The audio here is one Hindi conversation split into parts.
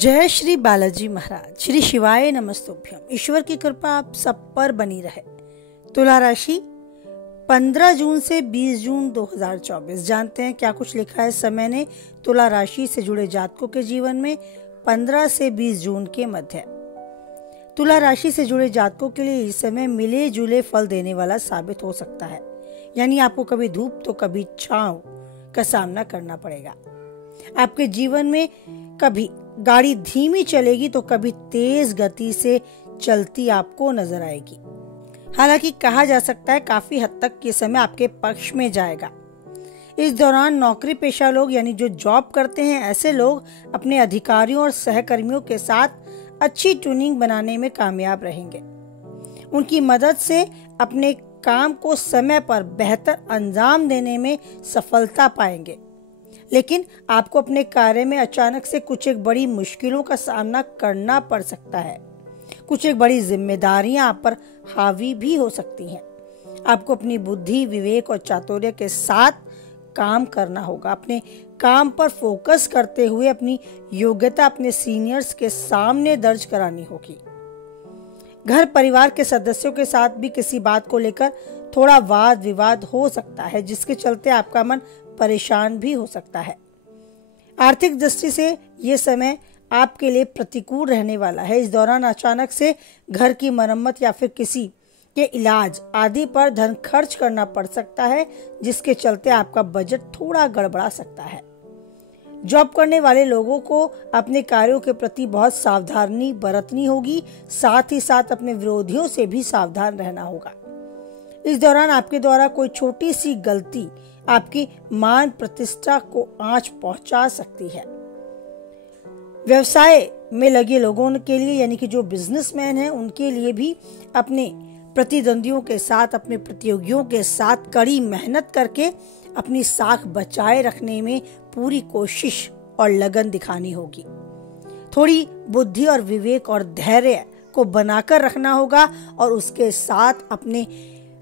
जय श्री बालाजी महाराज। श्री शिवाय नमस्तुभ्यम। ईश्वर की कृपा आप सब पर बनी रहे। तुला राशि 15 जून से 20 जून 2024। जानते हैं क्या कुछ लिखा है समय ने तुला राशि से जुड़े जातकों के जीवन में 15 से 20 जून के मध्य। तुला राशि से जुड़े जातकों के लिए इस समय मिले जुले फल देने वाला साबित हो सकता है। यानी आपको कभी धूप तो कभी छांव का सामना करना पड़ेगा। आपके जीवन में कभी गाड़ी धीमी चलेगी तो कभी तेज गति से चलती आपको नजर आएगी। हालांकि कहा जा सकता है काफी हद तक ये समय आपके पक्ष में जाएगा। इस दौरान नौकरी पेशा लोग यानी जो जॉब करते हैं, ऐसे लोग अपने अधिकारियों और सहकर्मियों के साथ अच्छी ट्यूनिंग बनाने में कामयाब रहेंगे। उनकी मदद से अपने काम को समय पर बेहतर अंजाम देने में सफलता पाएंगे। लेकिन आपको अपने कार्य में अचानक से कुछ एक बड़ी मुश्किलों का सामना करना पड़ सकता है। कुछ एक बड़ी जिम्मेदारियां आप पर हावी भी हो सकती हैं। आपको अपनी बुद्धि, विवेक और चातुर्य के साथ काम करना होगा। अपने काम पर फोकस करते हुए अपनी योग्यता अपने सीनियर्स के सामने दर्ज करानी होगी। घर परिवार के सदस्यों के साथ भी किसी बात को लेकर थोड़ा वाद विवाद हो सकता है, जिसके चलते आपका मन परेशान भी हो सकता है। आर्थिक दृष्टि से ये समय आपके लिए प्रतिकूल रहने वाला है। इस दौरान अचानक से घर की मरम्मत या फिर किसी के इलाज आदि पर धन खर्च करना पड़ सकता है, जिसके चलते आपका बजट थोड़ा गड़बड़ा सकता है। जॉब करने वाले लोगों को अपने कार्यों के प्रति बहुत सावधानी बरतनी होगी। साथ ही साथ अपने विरोधियों से भी सावधान रहना होगा। इस दौरान आपके द्वारा कोई छोटी सी गलती आपकी मान प्रतिष्ठा को आंच पहुंचा सकती है। व्यवसाय में लगे लोगों के लिए यानी कि जो बिजनेसमैन हैं, उनके लिए भी अपने प्रतिद्वंदियों के साथ, अपने प्रतियोगियों के साथ कड़ी मेहनत करके अपनी साख बचाए रखने में पूरी कोशिश और लगन दिखानी होगी। थोड़ी बुद्धि और विवेक और धैर्य को बनाकर रखना होगा और उसके साथ अपने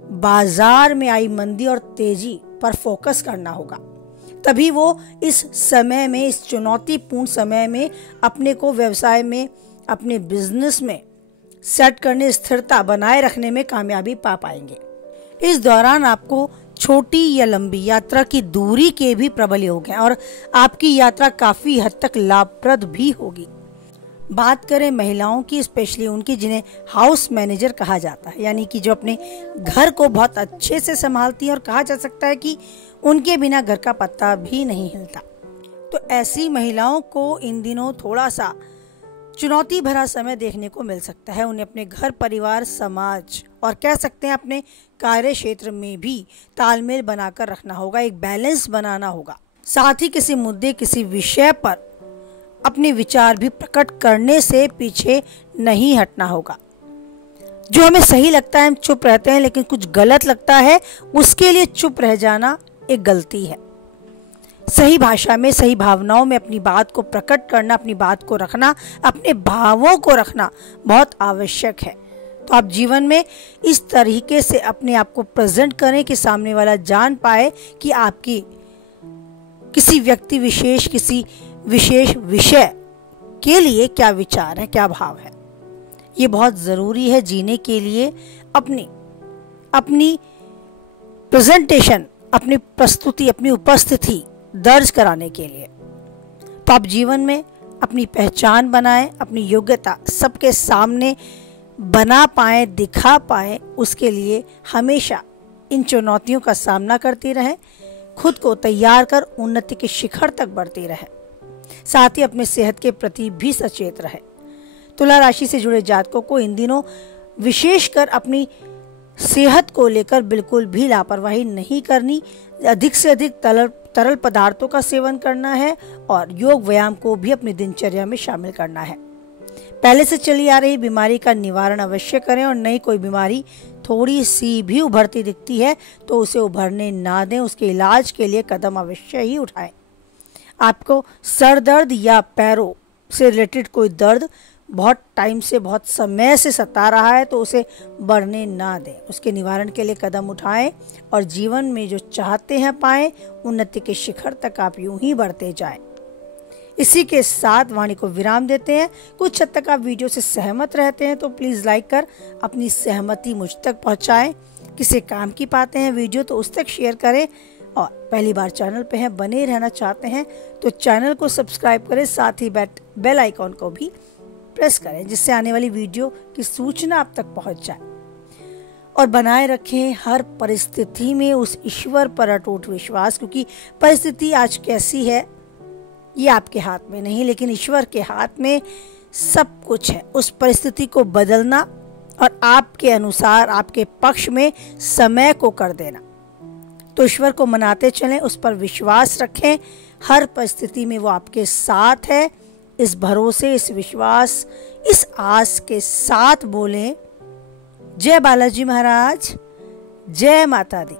बाजार में आई मंदी और तेजी पर फोकस करना होगा। तभी वो इस समय में, इस चुनौतीपूर्ण समय में अपने को व्यवसाय में, अपने बिजनेस में सेट करने, स्थिरता बनाए रखने में कामयाबी पा पाएंगे। इस दौरान आपको छोटी या लंबी यात्रा की दूरी के भी प्रबल योग हैं और आपकी यात्रा काफी हद तक लाभप्रद भी होगी। बात करें महिलाओं की, स्पेशली उनकी जिन्हें हाउस मैनेजर कहा जाता है, यानी कि जो अपने घर को बहुत अच्छे से संभालती हैं और कहा जा सकता है कि उनके बिना घर का पत्ता भी नहीं हिलता। तो ऐसी महिलाओं को इन दिनों थोड़ा सा चुनौती भरा समय देखने को मिल सकता है। उन्हें अपने घर परिवार, समाज और कह सकते हैं अपने कार्य क्षेत्र में भी तालमेल बनाकर रखना होगा, एक बैलेंस बनाना होगा। साथ ही किसी मुद्दे, किसी विषय पर अपने विचार भी प्रकट करने से पीछे नहीं हटना होगा। जो हमें सही लगता है हम चुप रहते हैं, लेकिन कुछ गलत लगता है उसके लिए चुप रह जाना एक गलती है। सही भाषा में, सही भावनाओं में अपनी बात को प्रकट करना, अपनी बात को रखना, अपने भावों को रखना बहुत आवश्यक है। तो आप जीवन में इस तरीके से अपने आप को प्रेजेंट करें कि सामने वाला जान पाए कि आपकी किसी व्यक्ति विशेष, किसी विशेष विषय के लिए क्या विचार है, क्या भाव है। ये बहुत जरूरी है जीने के लिए। अपनी प्रेजेंटेशन, अपनी प्रस्तुति, अपनी उपस्थिति दर्ज कराने के लिए। तो आप जीवन में अपनी पहचान बनाएं, अपनी योग्यता सबके सामने बना पाए, दिखा पाए, उसके लिए हमेशा इन चुनौतियों का सामना करती रहें। खुद को तैयार कर उन्नति के शिखर तक बढ़ती रहें। साथ ही अपने सेहत के प्रति भी सचेत रहे। तुला राशि से जुड़े जातकों को इन दिनों विशेषकर अपनी सेहत को लेकर बिल्कुल भी लापरवाही नहीं करनी। अधिक से अधिक तरल पदार्थों का सेवन करना है और योग व्यायाम को भी अपनी दिनचर्या में शामिल करना है। पहले से चली आ रही बीमारी का निवारण अवश्य करें और नई कोई बीमारी थोड़ी सी भी उभरती दिखती है तो उसे उभरने ना दें। उसके इलाज के लिए कदम अवश्य ही उठाएं। आपको सर दर्द या पैरों से रिलेटेड कोई दर्द बहुत टाइम से, बहुत समय से सता रहा है तो उसे बढ़ने ना दें। उसके निवारण के लिए कदम उठाएं और जीवन में जो चाहते हैं पाएं। उन्नति के शिखर तक आप यूं ही बढ़ते जाएं। इसी के साथ वाणी को विराम देते हैं। कुछ हद तक आप वीडियो से सहमत रहते हैं तो प्लीज़ लाइक कर अपनी सहमति मुझ तक पहुंचाएं। किसी काम की पाते हैं वीडियो तो उस तक शेयर करें, और पहली बार चैनल पे हैं, बने रहना चाहते हैं तो चैनल को सब्सक्राइब करें, साथ ही बेल आइकॉन को भी प्रेस करें जिससे आने वाली वीडियो की सूचना आप तक पहुंच जाए। और बनाए रखें हर परिस्थिति में उस ईश्वर पर अटूट विश्वास, क्योंकि परिस्थिति आज कैसी है ये आपके हाथ में नहीं, लेकिन ईश्वर के हाथ में सब कुछ है। उस परिस्थिति को बदलना और आपके अनुसार आपके पक्ष में समय को कर देना। तो ईश्वर को मनाते चलें, उस पर विश्वास रखें, हर परिस्थिति में वो आपके साथ है। इस भरोसे, इस विश्वास, इस आस के साथ बोलें, जय बालाजी महाराज, जय माता दी।